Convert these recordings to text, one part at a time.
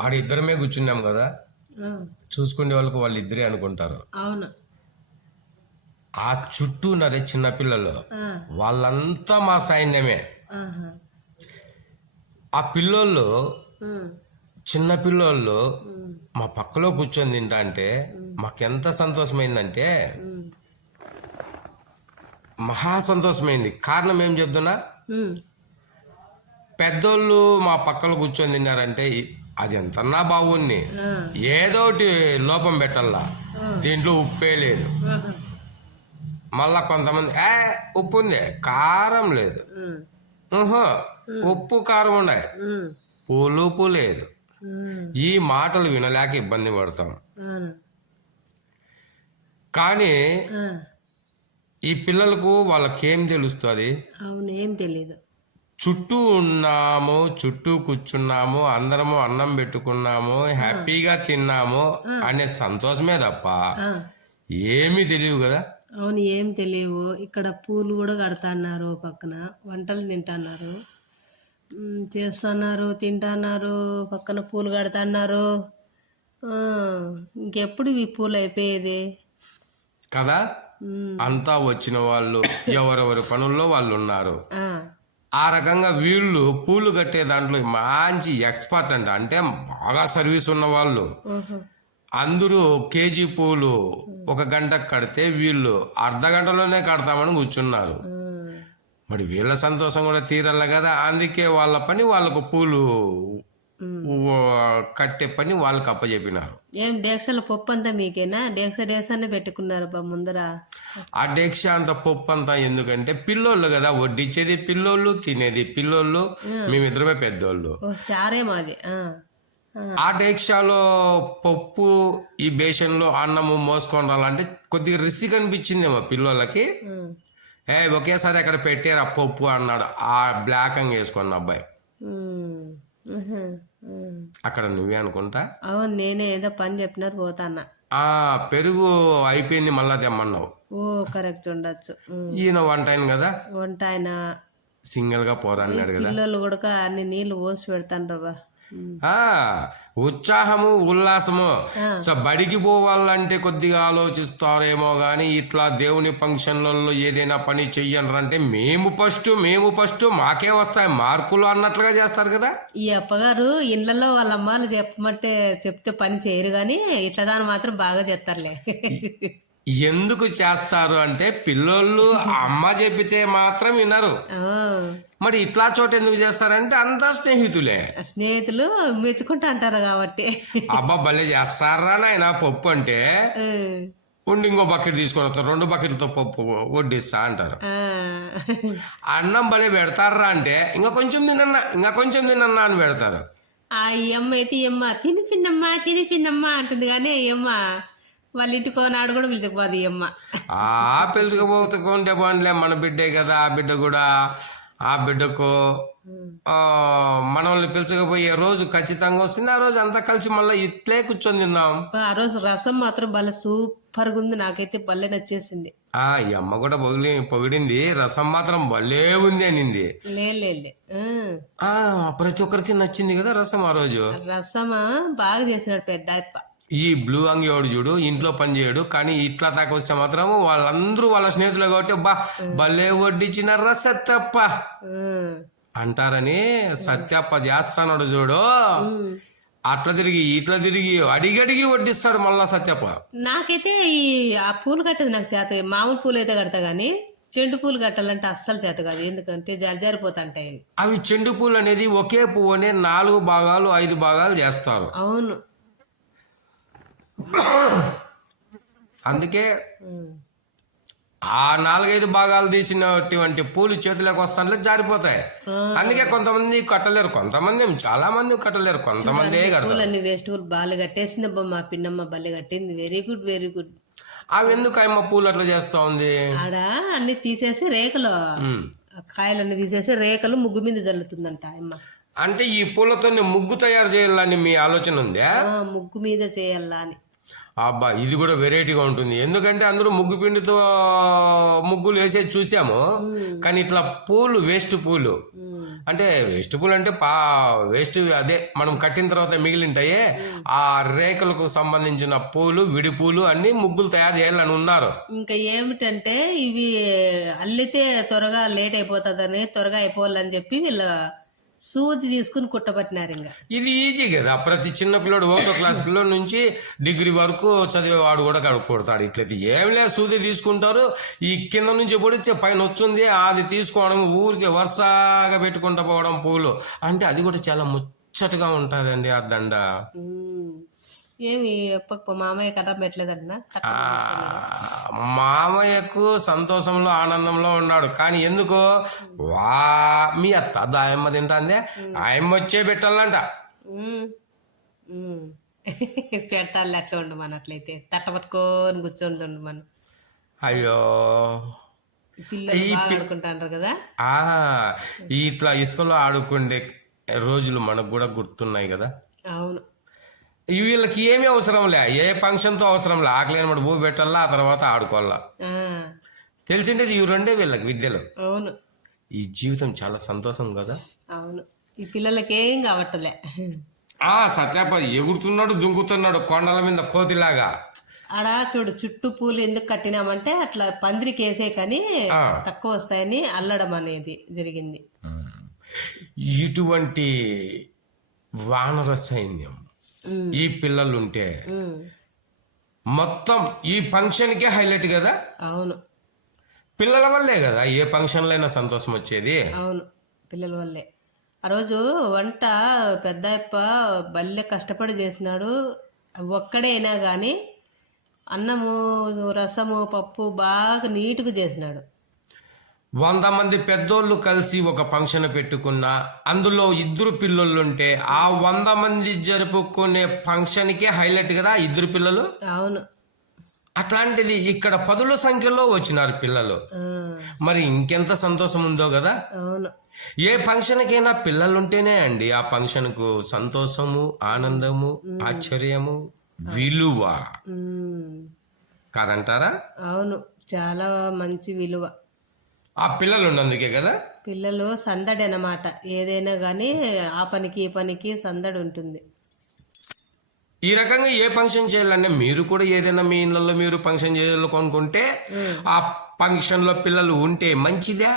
ఆడిద్దరమే కూర్చున్నాం కదా, ఆ, చూసుకునే వాళ్ళకు వాళ్ళు ఇద్దరే అనుకుంటారు. అవును. ఆ చుట్టూ ఉన్నారే చిన్నపిల్లలు, ఆ, వాళ్ళంతా మా సైన్యమే. ఆహా, ఆ పిల్లోళ్ళు, ఉమ్, చిన్న పిల్లోళ్ళు ఉమ్, మా పక్కలో కూర్చొని తింటా అంటే మాకెంత సంతోషమైందంటే ఉమ్, మహా సంతోషమైంది. కారణం ఏం చెప్తున్నా, ఉమ్, పెద్దోళ్ళు మా పక్కలో కూర్చొని తిన్నారంటే అది ఎంతన్నా బాగుంది, ఆ, ఏదో ఒకటి లోపం పెట్టాలా, ఆ, దీంట్లో ఉప్పే లేదు. ఆహా, మళ్ళా కొంతమంది ఉప్పు ఉంది, కారం లేదు. ఉమ్, ఊహో, ఉప్పు కారం ఉన్నాయి, ఉమ్, పులుపు లేదు. ఉమ్, ఈ మాటలు వినలేక ఇబ్బంది పడతాం. అవును. కానీ ఆ, ఈ పిల్లలకు వాళ్ళకేం తెలుస్తుంది? అవును, ఏం తెలీదు. చుట్టూ ఉన్నాము, చుట్టూ కూర్చున్నాము, అందరము అన్నం పెట్టుకున్నాము, హ్యాపీగా తిన్నాము ఆ, అనే సంతోషమే తప్ప ఆ, ఏమీ తెలియదు కదా. అవును, ఏం తెలియవు. ఇక్కడ పూలు కూడా కడతాన్నారు, పక్కన వంటలు తింటున్నారు, చేస్తున్నారు, తింటున్నారు, పక్కన పూలు కడతాన్నారు. ఆ, ఇంకెప్పుడు ఈ పూలు అయిపోయేది? కదా, ఉమ్, అంతా వచ్చిన వాళ్ళు ఎవరెవరి పనుల్లో వాళ్ళు ఉన్నారు. ఆ, ఆ రకంగా వీళ్ళు పూలు కట్టే దాంట్లో మంచి ఎక్స్పర్ట్ అంట, అంటే బాగా సర్వీస్ ఉన్న వాళ్ళు. ఓహో, అందరూ కేజీ పూలు ఒక గంటకు కడితే వీళ్ళు అర్ధ గంటలోనే కడతామని కూర్చున్నారు. ఆ, మరి వీళ్ళ సంతోషం కూడా తీరాలి కదా, అందుకే వాళ్ళ పని వాళ్ళకు పూలు ఉమ్. కట్టే పని వాళ్ళకి అప్పచెప్పినారు. ఏం డేక్షల పప్పు అంతా మీకేనా? డేక్షనే పెట్టుకున్నారు బా ముందర. ఆ డేక్ష అంత పప్పు అంతా ఎందుకంటే పిల్లోళ్ళు కదా, వడ్డిచ్చేది పిల్లోళ్ళు, తినేది పిల్లోళ్ళు, మేమిద్దరమే పెద్దోళ్ళు. ఓ సారే మాది. ఆ, ఆ, ఆ డేక్షాలో పప్పు, ఈ బేషన్లో అన్నము మోసుకొని రావాలంటే కొద్దిగా రిస్క్ అనిపించిందేమో పిల్లోళ్ళకి. ఉమ్, ఒకేసారి అక్కడ పెట్టారు ఆ పప్పు అన్నాడు ఆ బ్లాక్ అంగ్ వేసుకున్న అబ్బాయి. ఉమ్, ఉహు, ఉమ్. అక్కడ నువ్వే అనుకుంటా. అవును, నేనే ఏదో పని చెప్పినారు పోతాన్నా. ఆ పెరుగు అయిపోయింది మళ్ళా తెమ్మన్నావు. ఓ కరెక్ట్ ఉండొచ్చు. ఈయన వన్ టైం కదా, వంట ఆయన సింగిల్ గా పోరా అన్నాడు కదా. పిల్లలు కూడా అన్ని నీళ్లు పోసి పెడతాండ్రు బా. ఆ ఉత్సాహము ఉల్లాసము. ఆ, బడికి పోవాలంటే కొద్దిగా ఆలోచిస్తారేమో గాని ఇట్లా దేవుని ఫంక్షన్లలో ఏదైనా పని చెయ్యనరంటే మేము ఫస్ట్ మాకే వస్తాయి మార్కులు అన్నట్లుగా చేస్తారు కదా. ఈ అప్పగారు ఇళ్లలో వాళ్ళ అమ్మాలు చెప్పమంటే చెప్తే పని చేయరు గాని ఇట్లా దాన్ని మాత్రం బాగా చేస్తారులే. ఎందుకు చేస్తారు అంటే పిల్లోళ్ళు అమ్మ చెప్పితే మాత్రం వినరు. ఆ, మరి ఇట్లా చోట ఎందుకు చేస్తారంటే అంతా స్నేహితులే. స్నేహితులు మెచ్చుకుంటా అంటారు కాబట్టి. అబ్బా భలే చేస్తారా నాయన పప్పు అంటే, ఆ, ఉండి ఇంకో బకెట్ తీసుకొని వస్తారు, 2 బకెట్లతో పప్పు వడ్డిస్తా అంటారు. ఆ, అన్నం భలే పెడతారా అంటే ఇంకా కొంచెం తినన్నా అని పెడతారు. ఆ ఈ అమ్మ అయితే ఈ అమ్మ తినిపిన్నమ్మా అంటుంది కానీ ఈ అమ్మ వాళ్ళ ఇంటికో నాడు కూడా పిలిచకపోదు ఈ అమ్మ. పిలుచుకుపోతుంటే బాగుండలే, మన బిడ్డే కదా, ఆ బిడ్డ కూడా ఆ బిడ్డకు మనల్ని పిలుచకపోయే రోజు ఖచ్చితంగా వస్తుంది. ఆ రోజు అంతా కలిసి మళ్ళీ ఇట్లే కూర్చొని తిందాం. ఆ రోజు రసం మాత్రం భలే సూపర్గా ఉంది, నాకైతే భలే నచ్చేసింది. ఈ అమ్మ కూడా పొగిడింది, రసం మాత్రం భలే ఉంది అనింది. లే ప్రతి ఒక్కరికి నచ్చింది కదా రసం ఆ రోజు. రసం బాగా చేసినాడు పెద్ద అప్ప. ఈ బ్లూ అంగివాడు చూడు, ఇంట్లో పని చేయడు కానీ ఇట్లా దాకా వస్తే మాత్రం వాళ్ళందరూ వాళ్ళ స్నేహితులు కాబట్టి భలే వడ్డించినారా సత్యప్ప అంటారని. సత్యప్ప చేస్తాడు చూడు, అట్లా తిరిగి ఇట్లా తిరిగి అడిగడిగి వడ్డిస్తాడు మళ్ళా సత్యప్ప. నాకైతే ఆ పూలు కట్టేది నాకు చేత, మామూలు పూలు అయితే కడతా గానీ చెండు పూలు కట్టాలంటే అస్సలు చేత కాదు, ఎందుకంటే జారిపోతుంటాయి అవి చెండు పూలు అనేది ఒకే పువ్వునే 4 భాగాలు 5 భాగాలు చేస్తారు. అవును, అందుకే ఆ 4-5 భాగాలు తీసినటువంటి పూలు చేతిలోకి వస్తాంటే జారిపోతాయి. అందుకే కొంతమంది కట్టలేరు, చాలా మంది కట్టలేరు, కొంతమంది కడతారు. పూలన్నీ వేస్ట్ పూలు బాగా కట్టేసింది అబ్బా, మా పిన్నమ్మ బల్లె కట్టింది. Very good. అవి ఎందుకు అమ్మ పూలు అట్లా చేస్తా ఉంది? ఆడ అన్ని తీసేసి రేకలు, కాయలన్నీ తీసేసి రేకలు ముగ్గు మీద జల్లుతుందంట అమ్మ. అంటే ఈ పూలతో ముగ్గు తయారు చేయాలని మీ ఆలోచన ఉందా? ముగ్గు మీద చేయాలా అని. అబ్బా ఇది కూడా వెరైటీగా ఉంటుంది, ఎందుకంటే అందరూ ముగ్గు పిండితో ముగ్గులు వేసేది చూసాము, కానీ ఇట్లా పూలు వేస్ట్ పూలు అంటే వేస్ట్ పూలు అంటే వేస్ట్ అదే మనం కట్టిన తర్వాత మిగిలింటాయే ఆ రేకులకు సంబంధించిన పూలు విడి పూలు అన్ని ముగ్గులు తయారు చేయాలని ఉన్నారు. ఇంకా ఏమిటంటే ఇవి అల్లితే త్వరగా లేట్ అయిపోతుందని త్వరగా అయిపోవాలని చెప్పి వీళ్ళు సూది తీసుకుని కుట్టబట్టినారు. ఇంకా ఇది ఈజీ కదా, ప్రతి చిన్న పిల్లడు 1వ క్లాస్ పిల్లల నుంచి డిగ్రీ వరకు చదివేవాడు కూడా కొడతాడు. ఇట్లయితే ఏం లేదు, సూది తీసుకుంటారు, ఈ కింద నుంచి పొడిచే పైన వచ్చింది అది తీసుకోవడం, ఊరికే వరుసగా పెట్టుకుంటూ పోవడం పూలు అంటే అది కూడా చాలా ముచ్చటగా ఉంటుందండి ఆ దండ. ఏమి మామయ్య కథ పెట్టలేదన్నా? మామయ్యకు సంతోషంలో ఆనందంలో ఉన్నాడు, కానీ ఎందుకో మీ అత్త ఆయమ్మ తింటాందే, ఆయమ్మ వచ్చే పెట్టాలంట. పెడతాళ్ళు అట్లా ఉండు మన, అట్లయితే తట్ట పట్టుకొని కూర్చొని మనం. అయ్యో పిల్లలు బాగా ఆడుకుంటాండ్రు కదా. ఇట్లా ఇసుకలో ఆడుకుండే రోజులు మనకు కూడా గుర్తున్నాయి కదా. అవును, వీళ్ళకి ఏమీ అవసరం లే, ఏ ఫంక్షన్తో అవసరం లే, ఆకలి అనమాట భూ పెట్టాలా, ఆ తర్వాత ఆడుకోవాలా. తెలిసిండేది ఇవి రెండే వీళ్ళకి విద్యలు. అవును, ఈ జీవితం చాలా సంతోషం కదా. అవును, ఈ పిల్లలకి ఏం కావట్లే. సత్యాప ఎగురుతున్నాడు, దుంకుతున్నాడు కొండల మీద కోతిలాగా. ఆడ చూడు, చుట్టూ పూలు ఎందుకు కట్టినామంటే అట్లా పందిరికి వేసే కానీ తక్కువ వస్తాయని అల్లడం అనేది జరిగింది. ఇటువంటి వానర సైన్యం ఈ పిల్లలుంటే మొత్తం ఈ ఫంక్షన్కే హైలైట్ కదా. అవును, పిల్లల వల్లే కదా ఏ ఫంక్షన్లో అయినా సంతోషం వచ్చేది. అవును, పిల్లల వల్లే. ఆ రోజు వంట పెద్దప్ప భలే కష్టపడి చేసినాడు. ఒక్కడే అయినా కానీ అన్నము, రసము, పప్పు బాగా నీట్గా చేసినాడు. 100 మంది పెద్దోళ్ళు కలిసి ఒక ఫంక్షన్ పెట్టుకున్నా అందులో 2 పిల్లలుంటే ఆ 100 మంది జరుపుకునే ఫంక్షన్కే హైలైట్ కదా 2 పిల్లలు. అవును, అట్లాంటిది ఇక్కడ 10ల సంఖ్యలో వచ్చినారు పిల్లలు, మరి ఇంకెంత సంతోషం ఉందో కదా. అవును, ఏ ఫంక్షన్కైనా పిల్లలుంటేనే అండి ఆ ఫంక్షన్కు సంతోషము, ఆనందము, ఆశ్చర్యము, విలువ కాదంటారా? అవును, చాలా మంచి విలువ. ఆ పిల్లలు ఉన్నందుకే కదా. పిల్లలు సందడి అన్నమాట, ఏదైనా కానీ ఆ పనికి ఈ పనికి సందడి ఉంటుంది. ఈ రకంగా ఏ ఫంక్షన్ చేయాలంటే మీరు కూడా ఏదైనా మీ ఇళ్ళల్లో మీరు ఫంక్షన్ చేయాలనుకుంటే ఆ ఫంక్షన్ లో పిల్లలు ఉంటే మంచిదా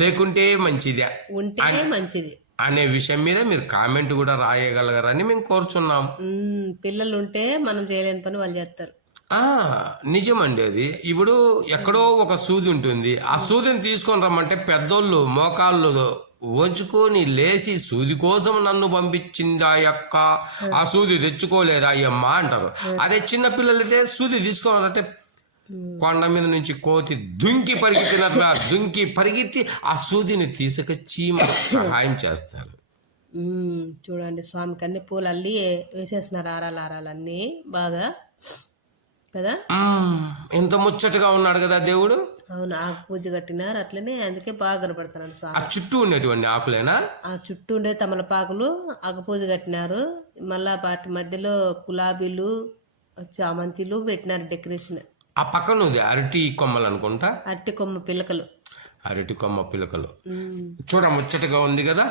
లేకుంటే మంచిదా, ఉంటే మంచిది అనే విషయం మీద మీరు కామెంట్ కూడా రాయగలగరని మేము కోరుచున్నాం. పిల్లలు ఉంటే మనం చేయలేని పని వాళ్ళు చేస్తారు. నిజమండి. అది ఇప్పుడు ఎక్కడో ఒక సూది ఉంటుంది, ఆ సూదిని తీసుకొని రమ్మంటే పెద్దోళ్ళు మోకాళ్ళు వంచుకొని లేచి సూది కోసం నన్ను పంపించింది ఆ యొక్క, ఆ సూది తెచ్చుకోలేదా అయ్యమ్మ అంటారు. అదే చిన్న పిల్లలైతే సూది తీసుకోవాలంటే కొండ మీద నుంచి కోతి దుంకి పరిగెత్తినట్లా దుంకి పరిగెత్తి ఆ సూదిని తీసుకొచ్చి సహాయం చేస్తారు. చూడండి, స్వామికి అన్ని పూలు అల్లి వేసేసినారు, ఆరాలన్నీ బాగా కదా. ఎంత ముచ్చటగా ఉన్నాడు కదా దేవుడు. అవును, ఆకు పూజ కట్టినారు అట్లనే, అందుకే బాగా కనపడుతున్నాడు స్వామి. ఆ చుట్టూ ఉండేటువంటి ఆకులేనా? ఆ చుట్టూ ఉండే తమలపాకులు ఆకు పూజ కట్టినారు. మళ్ళా వాటి మధ్యలో గులాబీలు, చామంతిలు పెట్టినారు డెకరేషన్. ఆ పక్కన అరటి కొమ్మలు అనుకుంటా, అరటి కొమ్మ పిలకలు, అరటి కొమ్మ పిలకలు చూడ ముచ్చటగా ఉంది కదా.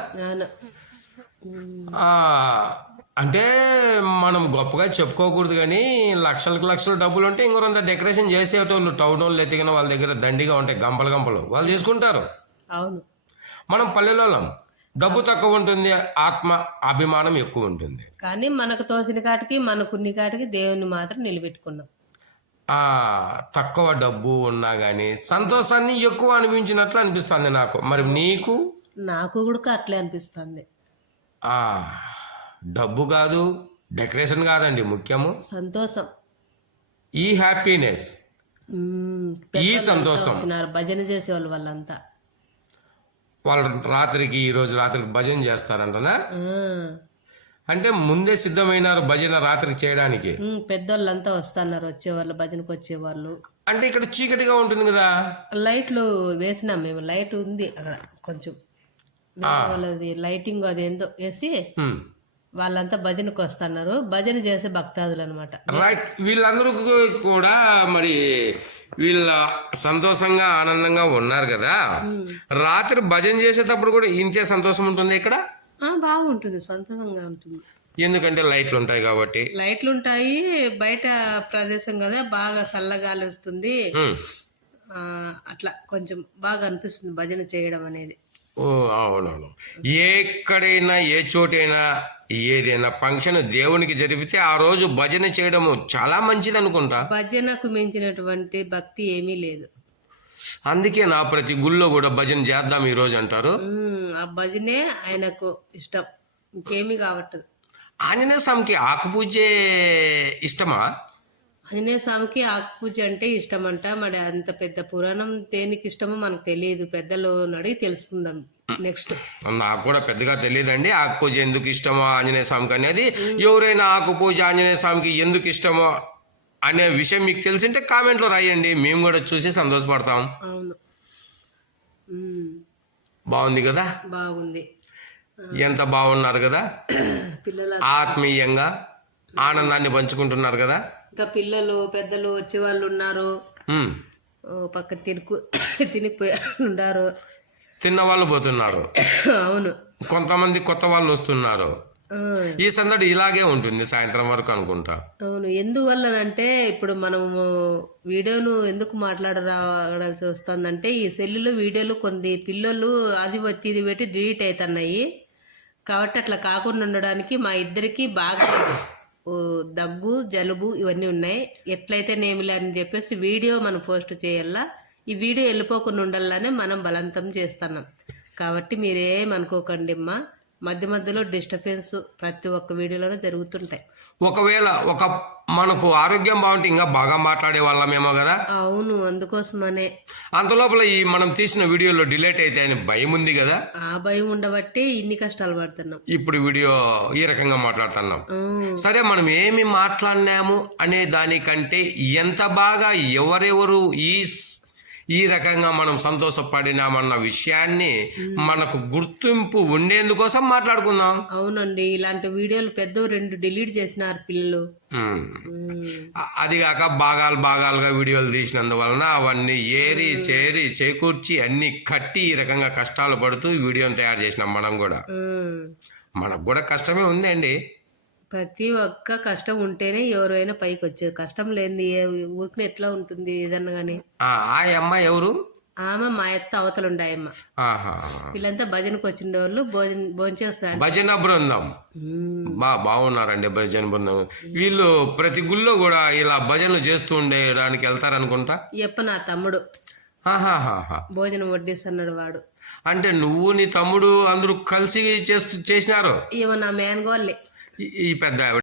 అంటే మనం గొప్పగా చెప్పుకోకూడదు కానీ లక్షలకు లక్షలు డబ్బులు ఉంటే ఇంకొంత డెకరేషన్ చేసేటోళ్ళు టౌన్ వాళ్ళు ఎతికిన వాళ్ళ దగ్గర దండిగా ఉంటాయి, గంపలు వాళ్ళు చేసుకుంటారు. అవును, మనం పల్లెలోళ్ళం, డబ్బు తక్కువ ఉంటుంది, ఆత్మ అభిమానం ఎక్కువ ఉంటుంది. కానీ మనకు తోసిన కాటికి మనకున్ని కాటికి దేవుని మాత్రం నిలబెట్టుకున్నాం. తక్కువ డబ్బు ఉన్నా గానీ సంతోషాన్ని ఎక్కువ అనిపించినట్లు అనిపిస్తుంది నాకు. మరి నీకు? నాకు కూడా అట్లే అనిపిస్తుంది. డబ్బు కాదు, డెకరేషన్ కాదండి ముఖ్యము, సంతోషం, ఈ హ్యాపీనెస్, ఈ సంతోషం. భజన చేసేవాళ్ళు వాళ్ళంతా, వాళ్ళు రాత్రికి ఈ రోజు రాత్రికి భజన చేస్తారంటనా? అంటే ముందే సిద్ధమైనారు భజన రాత్రికి చేయడానికి. పెద్దోళ్ళంతా వస్తున్నారు, వచ్చేవాళ్ళు, భజనకు వచ్చేవాళ్ళు. అంటే ఇక్కడ చీకటిగా ఉంటుంది కదా. లైట్లు వేసినాం మేము, లైట్ ఉంది అక్కడ కొంచెం, వాళ్ళది లైటింగ్ అది ఏందో వేసి వాళ్ళంతా భజనకు వస్తున్నారు. భజన చేసే భక్తాదులు అనమాట. రైట్. వీళ్ళందరూ కూడా మరి వీళ్ళ సంతోషంగా ఆనందంగా ఉన్నారు కదా, రాత్రి భజన చేసేటప్పుడు కూడా ఇంతే సంతోషం ఉంటుంది ఇక్కడ. బాగుంటుంది, సంతోషంగా ఉంటుంది. ఎందుకంటే లైట్లు ఉంటాయి కాబట్టి. లైట్లు ఉంటాయి, బయట ప్రదేశం కదా, బాగా చల్లగాలి వస్తుంది. ఉమ్. అట్లా కొంచెం బాగా అనిపిస్తుంది భజన చేయడం అనేది. ఓ అవునవును. ఎక్కడైనా ఏ చోటైనా ఏదైనా ఫంక్షన్ దేవునికి జరిపితే ఆ రోజు భజన చేయడము చాలా మంచిది అనుకుంటా. భజనకు మించినటువంటి భక్తి ఏమీ లేదు. అందుకే నా ప్రతి గుళ్ళో కూడా భజన చేద్దాం ఈ రోజు అంటారు. ఆ భజనే ఆయనకు ఇష్టం, ఇంకేమీ కావట్లేదు. ఆంజనేయ స్వామికి ఆకు పూజే ఇష్టమా? ఆంజనేయ స్వామికి ఆకు పూజ అంటే ఇష్టం అంట. మరి అంత పెద్ద పురాణం దేనికి ఇష్టమో మనకు తెలియదు, పెద్దలు అడిగి తెలుసుకుందాం నెక్స్ట్. నాకు కూడా పెద్దగా తెలియదండి ఆకు పూజ ఎందుకు ఇష్టమో ఆంజనేయ స్వామికి అనేది. ఎవరైనా ఆకు పూజ ఆంజనేయ స్వామికి ఎందుకు ఇష్టమో అనే విషయం మీకు తెలిసింటే కామెంట్లో రాయండి, మేము కూడా చూసి సంతోషపడతాం. అవును, బాగుంది కదా, బాగుంది. ఎంత బాగున్నారు కదా, పిల్లలు ఆత్మీయంగా ఆనందాన్ని పంచుకుంటున్నారు కదా. ఇంకా పిల్లలు పెద్దలు వచ్చే వాళ్ళు ఉన్నారు, ఉమ్. పక్క తినిపోయి ఉన్నారు, తిన్నవాళ్ళు పోతున్నారు, అవును. కొంతమంది కొత్త వాళ్ళు వస్తున్నారు. ఈ సందడి ఇలాగే ఉంటుంది సాయంత్రం వరకు అనుకుంటా. అవును, ఎందువల్లనంటే ఇప్పుడు మనము వీడియోను ఎందుకు మాట్లాడాల్సి వస్తుందంటే ఈ సెల్లులో వీడియోలు కొన్ని పిల్లలు అది వచ్చి ఇది పెట్టి డిలీట్ అవుతున్నాయి కాబట్టి అట్లా కాకుండా ఉండడానికి మా ఇద్దరికి బాగా దగ్గు జలుబు ఇవన్నీ ఉన్నాయి. ఎట్లయితే నేమిలే అని చెప్పేసి వీడియో మనం పోస్ట్ చేయాలా, ఈ వీడియో వెళ్ళిపోకుండా ఉండాలనే మనం బలవంతం చేస్తున్నాం. కాబట్టి మీరేమనుకోకండి అమ్మా, మధ్య మధ్యలో డిస్టర్బెన్స్ ప్రతి ఒక్క వీడియోలోనే జరుగుతుంటాయి. ఒకవేళ మనకు ఆరోగ్యం బాగుంటే ఇంకా బాగా మాట్లాడే వాళ్ళమేమో కదా. అవును, అందుకోసమనే. అంతలోపల ఈ మనం తీసిన వీడియోలో డిలీట్ అయితే అని భయం ఉంది కదా. ఆ భయం ఉండబట్టి ఇన్ని కష్టాలు పడుతున్నాం. ఇప్పుడు వీడియో ఈ రకంగా మాట్లాడుతున్నాం. సరే, మనం ఏమి మాట్లాడినాము అనే దానికంటే ఎంత బాగా ఎవరెవరు ఈ రకంగా మనం సంతోషపడినామన్న విషయాన్ని మనకు గుర్తింపు ఉండేందుకోసం మాట్లాడుకుందాం. అవునండి, ఇలాంటి వీడియోలు పెద్ద 2 డిలీట్ చేసినారు పిల్లలు. అది కాక భాగాలుగా వీడియోలు తీసినందువలన అవన్నీ ఏరి చేరి చేకూర్చి అన్ని కట్టి ఈ రకంగా కష్టాలు పడుతూ ఈ వీడియోని తయారు చేసినాం మనం కూడా. మనకు కూడా కష్టమే ఉందండి. ప్రతి ఒక్క కష్టం ఉంటేనే ఎవరైనా పైకి వచ్చేది, కష్టం లేని ఊరికి ఎట్లా ఉంటుంది ఏదన్నా కానీ. ఆ అమ్మ ఎవరు? ఆమె మా ఎత్త అవతలుండే అమ్మ. వీళ్ళంతా భజనకు వచ్చిన వాళ్ళు భోంచేస్తారు. భజన బృందం బాగున్నారండి. భజన బృందం వీళ్ళు ప్రతి గుళ్ళో కూడా ఇలా భజనలు చేస్తూ ఉండేడానికి వెళ్తారనుకుంటా. నా తమ్ముడు భోజనం వడ్డిస్తున్నాడు వాడు. అంటే నువ్వు నీ తమ్ముడు అందరూ కలిసి చేసినారు. ఇవ నా మేనగోళ్ళే. ఈ పెద్ద